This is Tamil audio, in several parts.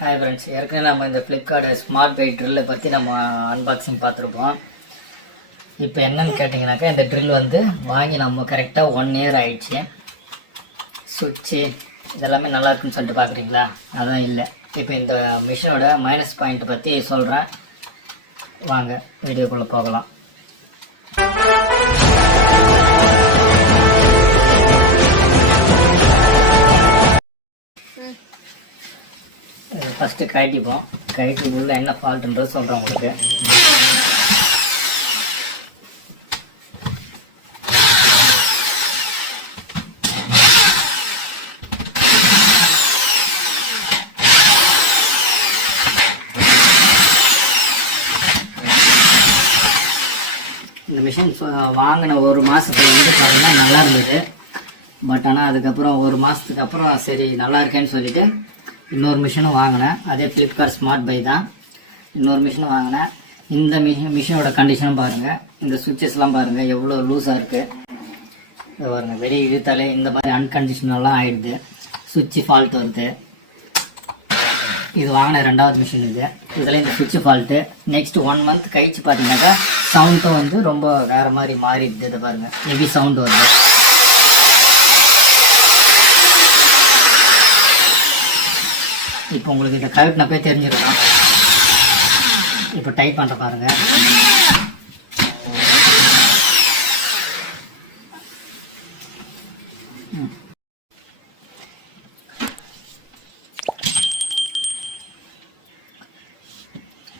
Hi friends, ஏற்கனவே நம்ம இந்த Flipkart Smartbuy drill பத்தி நம்ம unboxing பார்த்திருப்போம். இப்போ என்னன்னு கேட்டிங்கனாக்கா இந்த drill வந்து வாங்கி நம்ம கரெக்ட்டா 1 year ஆயிடுச்சு. சுவிட்ச் இதெல்லாம் நல்லா இருக்குன்னு சொல்லிட்டு பாக்குறீங்களா? அதான் இல்ல. இப்போ இந்த மிஷினோட மைனஸ் பாயிண்ட் பத்தி சொல்றேன். வாங்க வீடியோக்குள்ள போகலாம். ஃபர்ஸ்ட் கழட்டிப்போம். கழட்டி உள்ள என்ன ஃபால்ட்ன்றது சொல்றேன் உங்களுக்கு. இந்த மிஷின் வாங்கின ஒரு மாசத்துல வந்து பார்த்தீங்கன்னா நல்லா இருந்தது. பட் ஆனால் அதுக்கப்புறம் ஒரு மாசத்துக்கு அப்புறம் சரி நல்லா இருக்கேன்னு சொல்லிட்டு இன்னொரு மிஷினும் வாங்கினேன். அதே Flipkart Smartbuy தான். இன்னொரு மிஷினும் வாங்கினேன். இந்த மிஷினோட கண்டிஷனும் பாருங்கள். இந்த சுவிட்சஸ்லாம் பாருங்கள் எவ்வளோ லூஸாக இருக்குது. பாருங்கள் வெளியே இழுத்தாலே இந்த மாதிரி அன்கண்டிஷனெல்லாம் ஆகிடுது. சுவிட்சு ஃபால்ட் வருது. இது வாங்கின 2வது மிஷின் இது. இதில் இந்த சுவிட்சு ஃபால்ட்டு. நெக்ஸ்ட் 1 month கழிச்சு பார்த்தீங்கன்னாக்கா சவுண்டும் வந்து ரொம்ப வேறு மாதிரி மாறிடுது. இதை பாருங்கள் ஹெவி சவுண்டு வருது. இப்போ உங்களுக்கு இந்த கழுட்டினப்பே தெரிஞ்சிருக்கணும். இப்போ டைப் பண்ணுற பாருங்க.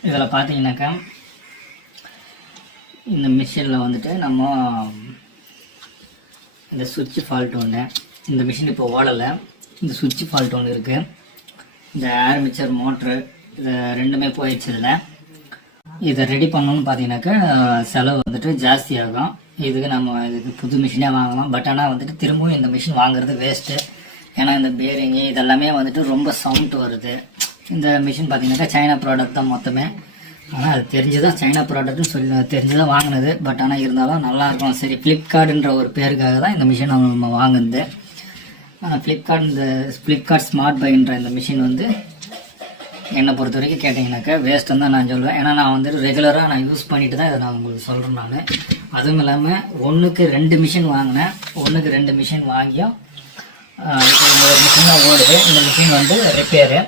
இதில் பார்த்தீங்கன்னாக்கா இந்த மிஷினில் வந்துட்டு நம்ம இந்த சுவிட்ச் ஃபால்ட் ஒன்று, இந்த மிஷின் இப்போ ஓடலை. இந்த சுவிட்ச் ஃபால்ட் ஒன்று இருக்குது. இந்த ஆர்மிச்சர் மோட்ரு இது ரெண்டுமே போயிடுச்சு. இதை ரெடி பண்ணணும்னு பார்த்தீங்கன்னாக்கா செலவு வந்துட்டு ஜாஸ்தி ஆகும். இதுக்கு புது மிஷினே வாங்கலாம். பட் ஆனால் வந்துட்டு திரும்பவும் இந்த மிஷின் வாங்குறது வேஸ்ட்டு. ஏன்னா இந்த பேரிங்கு இதெல்லாமே வந்துட்டு ரொம்ப சவுண்ட் வருது. இந்த மிஷின் பார்த்தீங்கன்னாக்கா சைனா ப்ராடக்ட் தான் மொத்தமே. ஆனால் அது தெரிஞ்சுதான் சைனா ப்ராடக்ட்னு சொல்லி தெரிஞ்சுதான் வாங்கினது. பட் ஆனால் இருந்தாலும் நல்லாயிருக்கும். சரி ஃப்ளிப்கார்ட்ன்ற ஒரு பேருக்காக தான் இந்த மிஷின் நம்ம வாங்குனது. Flipkart Smartbuyன்ற இந்த மிஷின் வந்து என்னை பொறுத்த வரைக்கும் கேட்டிங்கனாக்கா வேஸ்ட்டுன்னு தான் நான் சொல்லுவேன். ஏன்னா நான் வந்துட்டு ரெகுலராக நான் யூஸ் பண்ணிட்டு தான் இதை நான் உங்களுக்கு சொல்கிறேன். நான் அதுவும் இல்லாமல் 1க்கு 2 மிஷின் வாங்கினேன். 1க்கு 2 மிஷின் வாங்கியும் இந்த ஒரு மிஷின் தான் ஓடுது. இந்த மிஷின் வந்து ரிப்பேரு.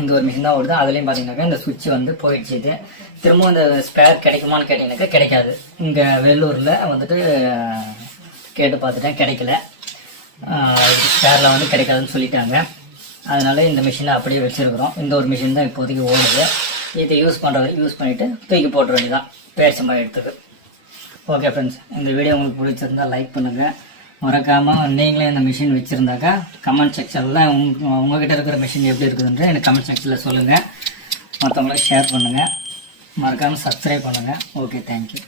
இங்கே ஒரு மிஷின் தான் ஓடுது. அதுலேயும் பார்த்தீங்கன்னாக்கா இந்த சுவிட்ச் வந்து போயிடுச்சு. இது திரும்பவும் இந்த ஸ்பேர் கிடைக்குமான்னு கேட்டிங்கனாக்கா கிடைக்காது. இங்கே வெள்ளூரில் வந்துட்டு கேட்டு பார்த்துட்டேன், கிடைக்கல. ஸ்பேரில் வந்து கிடைக்காதுன்னு சொல்லிட்டாங்க. அதனால இந்த மிஷினை அப்படியே வச்சுருக்குறோம். இந்த ஒரு மிஷின் தான் இப்போதைக்கு ஓடுது. இதை யூஸ் பண்ணிவிட்டு தூக்கி போட்டுற வேண்டியதான் பேர் எடுத்துக்கு. ஓகே ஃப்ரெண்ட்ஸ், இந்த வீடியோ உங்களுக்கு பிடிச்சிருந்தா லைக் பண்ணுங்கள். மறக்காமல் நீங்களே இந்த மிஷின் வச்சுருந்தாக்கா கமெண்ட் செக்ஷனில் உங்ககிட்ட இருக்கிற மிஷின் எப்படி இருக்குதுன்ற எனக்கு கமெண்ட் செக்ஷனில் சொல்லுங்கள். மற்றவங்களுக்கு ஷேர் பண்ணுங்கள். மறக்காமல் சப்ஸ்கிரைப் பண்ணுங்கள். Okay, thank you.